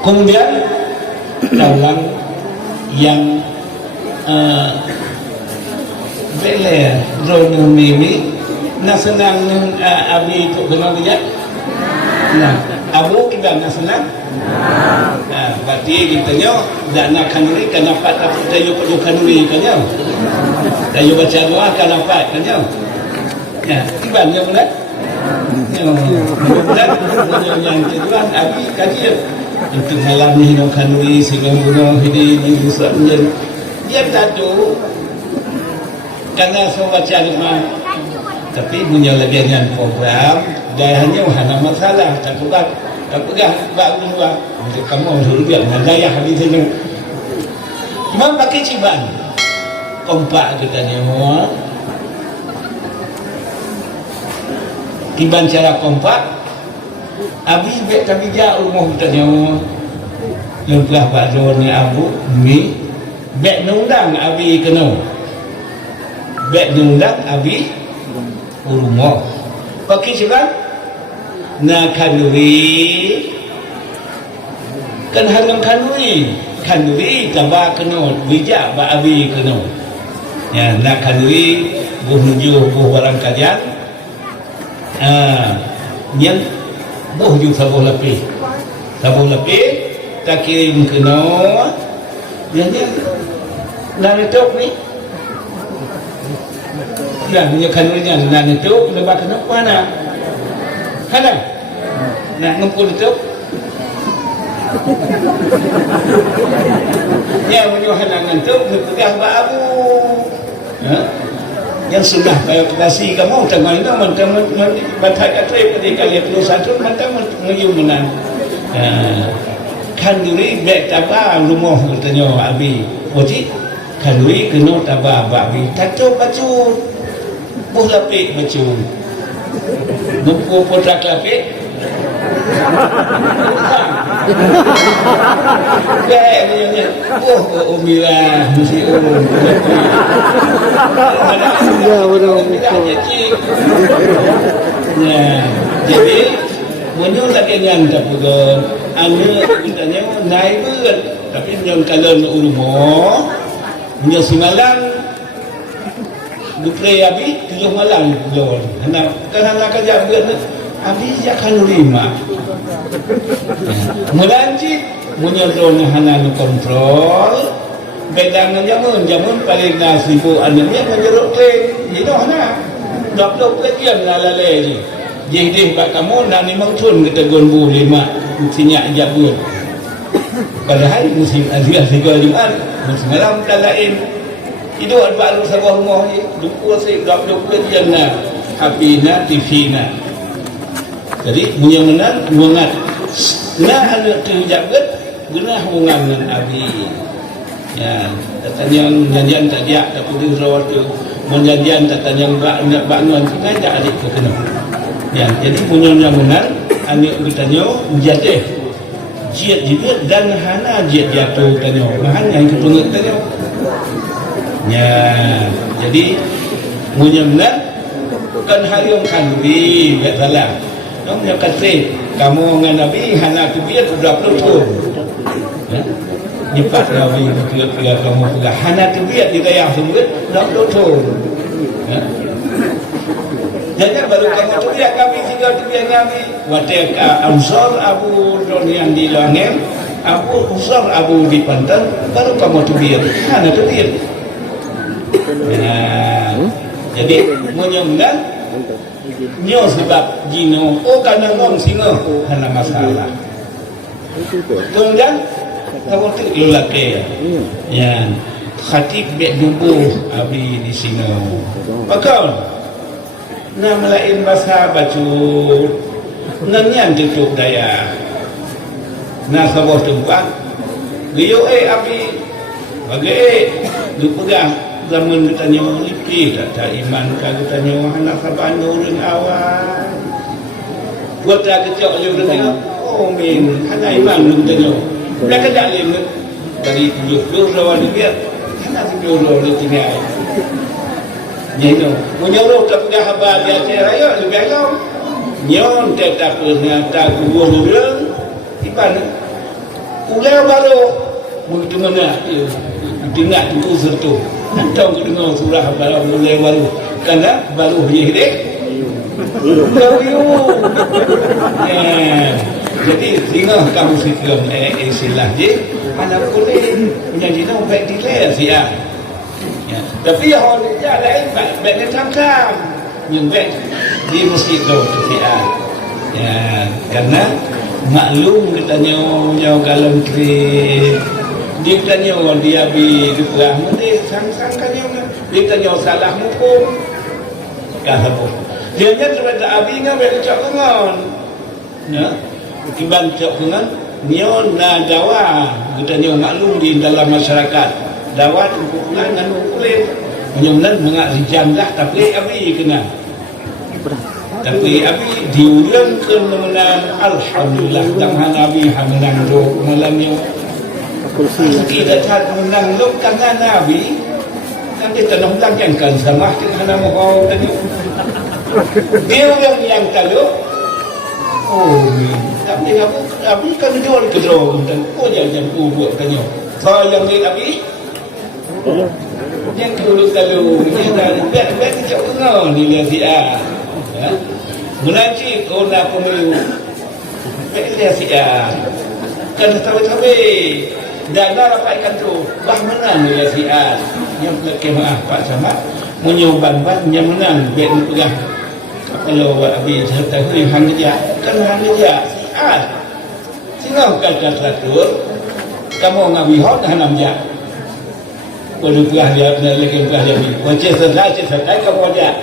Kemudian dalam yang bela drone mimi nasenang abi itu kenal dia. Nah, abu kita nasenang. Berarti kita nyo dak nak kanuri kenapa tak tayo perlu kanuri kanyo. Tayo baca doa kenapa kanyo. Ya, tiba nyo benar. Dan yang kedua abi kaji untuk malam ni no kanuri sehingga guna hidi ni usahanya dia tahu karena so baca lima tapi punya lebihan program dayanya hanya masalah tak pegang baru dua untuk kamu suruh dia dengan daya habis ini cuma pakai ciban kompak kita ni semua tiban cara kompak abi bek kami jauh rumah kita ni lemah bakso ni abu mi bek nundang abi kena bek nundang abi rumah pakai ciban na kanuri kan hangang kanuri tabak kena bijak ba abi kena ya na kanuri bunuju buh barang kajian yang buh ju sabuh lebih tak kirim kena dia nak letak ni ya punya kanurinya nak letak lebih kena mana Hana, nak ngumpul itu? Ya, menyuruh halangan itu berpegang abu. Yang sudah kayak kasih kamu tengah itu mentang batai katri ketika lihat lu satu mentang mengium menang. Kanduri bek tabah rumah bertanya abi. Oji kanduri kena tabah abi. Tato baju buh lapik baju. Buku potrak lapik kayak punya Umira mesti ya betul jadi menurut lakian tak pegang anak kitanya naik berat tapi yang kalau rumah punya simalang Bukre abi 7 malam keluar. Hendak kerja buat abi jangan lima. Mulanji menyodong hana kontrol. Bedangan jamun paling nasibu anaknya menjeruk klaim. Itu hana. Dok klaim lalale ni. Jadi bak kamu nak ni mangtun kita gonbu 5 sinyak jabut. Padahal musim aziyah 3 Jumaat musim malam tak lain. Itu baru sebuah rumah ni dukul si dukul jana habina tifina jadi punya menang mengat nah ada terjagat guna hubungan dengan abi ya katanya janjian tak dia tak boleh rawat tu menjanjian katanya nak bangun sengaja adik tu kena ya jadi punya yang menang anik katanya jatuh jiat juga dan hana jiat jatuh katanya bahan yang ketunggu katanya ya, jadi munyamlah kan harium kanuri ya salah. Kamu yang kata kamu dengan Nabi hana kebiar sudah pelutun. Ya, nipat Nabi kira kamu sudah hana kebiar di daya sumber sudah pelutun. Ya, jadi baru kamu kebiar kami tinggal kebiar Nabi. Watak Ansar Abu Donian di Langem, Abu Usar Abu di Pantan, baru kamu kebiar hana kebiar. Jadi menyembah nyo sebab jino karena ngom singa karena masalah kemudian kamu tu lelaki ya khatib bek dubuh abi di sini pakau nama lain bahasa bacut nanyan tutup daya nah sebuah tempat dia abi bagi lu pegang zaman ditanya lipi tak iman kan ditanya anak sabanu dan awal buat tak kecok je bertanya oh min anak iman lu tanya mereka tak lem dari 70 lawan dia anak 70 lawan tinggal jadi menyuruh tak punya habar dia raya lebih alam nyon tak pernah tak gua dia iban Ulang baru begitu mana dengar tu sertu tahu dengar surah baru karena baru hidup baru jadi tinggal kamu fikir istilah je anak boleh punya jina baik dileh sia tapi yang lain baik dia tangkap yang baik di masjid tu sia karena maklum katanya nyaw kalau kri dia tanya dia bi diperah mesti sang-sang katanya dia tanya salah hukum kahabo dia nya daripada abi ngah baik cak ngon ya tiban cak ngon nyon na dawa katanya maklum di dalam masyarakat dawa kumpulan anu kulit menyumlan mengak rijamlah tapi abi kena tapi abi diulangkan menang alhamdulillah dengan Nabi menang lo malamnya tidak ada menang lo karena Nabi kan kita nongtangkan sama kita mau tadi dia yang kalau tapi abi kan jual kedua dan jangan buat tanya so yang ni abi yang dulu kalau kita bet cak kenal ni lihat dia mengaji kau nak pemilu pilih siapa kan tahu-tahu dana rapatkan tu bah menang pilih siapa yang kemah Pak Samad menyumbang yang menang bet pegang kalau habis tahu hang dia kan hang dia siapa singau kan teratur kamu ngawi hot hanam dia boleh pegang dia benar lagi pegang dia wajah selesai kamu dia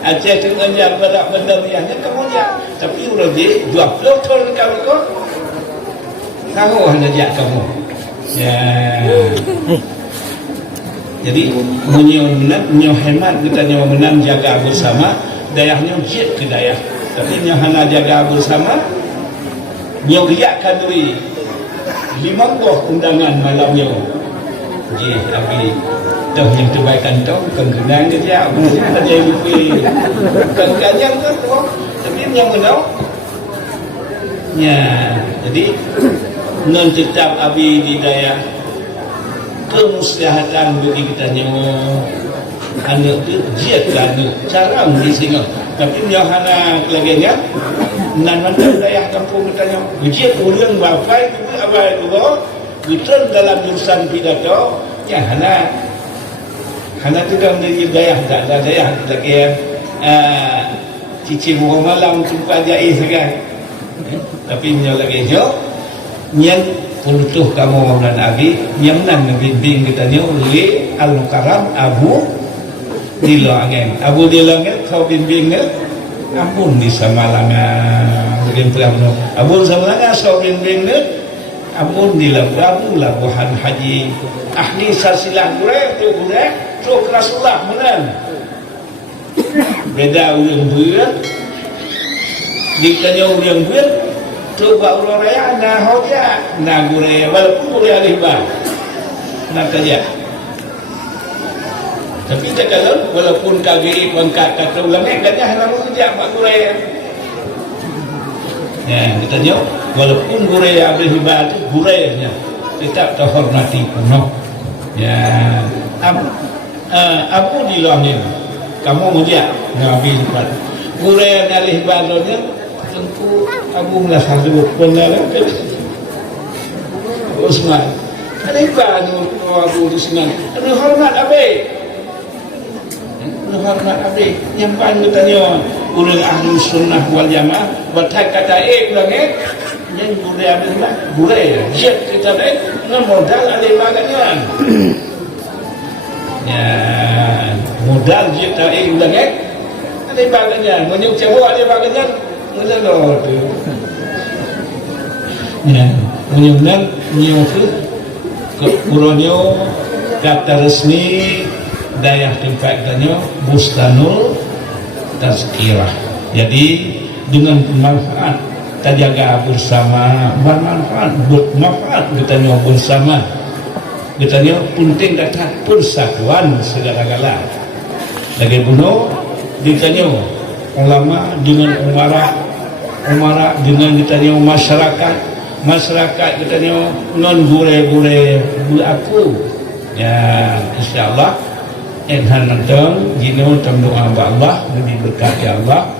Aceh dengan yang benar-benar yang kemudian tapi udah di 20 tahun kalau kau tahu hanya dia kamu ya jadi menyo hemat kita nyawa menang jaga bersama dayahnya jid ke dayah tapi nyo hanya jaga bersama nyo riakkan diri 50 undangan malamnya ji abi dah yang terbaikan tu kenang dia ada yang lebih yang tu tapi yang menau ya jadi non tetap abi di daya kemuslihatan bagi kita nyawa anak tu dia kerana jarang di sini tapi yang hana kelagiannya nan mana daya kampung kita nyawa dia ulang bapai itu apa itu betul dalam jurusan pidato ya hana tu dah menjadi daya tak ada daya lagi cici buah malam jumpa jais kan tapi nyo lagi nyo yang puluh kamu dan abi yang nan bimbing kita nyo oleh al-mukarram Abu Dilangen Abu Dilangen kau bimbingnya ampun di Samalangan mungkin pernah Abu Samalangan kau bimbingnya ampun di Labuhan Haji ahli silsilah tu Rasulullah menang beda ulang bulan dikanya ulang bulan coba ulang raya nah hoja nah gure walaupun gure alihbah nak saja tapi tak kalau walaupun KGI pangkat kata ulangnya katanya halang kerja mak gure ya katanya walaupun gure alihbah itu gurenya tetap terhormati penuh ya Abu Dilangen kamu mulia Nabi Muhammad guraya dalih badanya tentu Abu merasa sebut benar Usman ada badu Abu Usman ada hormat Abi yang paling bertanya urang ahli sunnah wal jamaah bertak kata ulangnya yang guraya Abdullah guraya jet kita modal ada bagannya ya modal kita ulang ada bagannya menyuk cewa ada bagannya menelor tu ya menyunan menyuk ke uronyo kata resmi dayah tempat danyo Bustanul Tazkirah jadi dengan bermanfaat kita jaga bersama bermanfaat kita nyo bersama kita nyo penting datang persatuan segala-gala lagi bunuh kita nyo ulama dengan umara dengan kita nyo masyarakat masyarakat katanya non gure-gure beraku ya insyaallah han nonton jino tam doa Allah lebih berkat ya Allah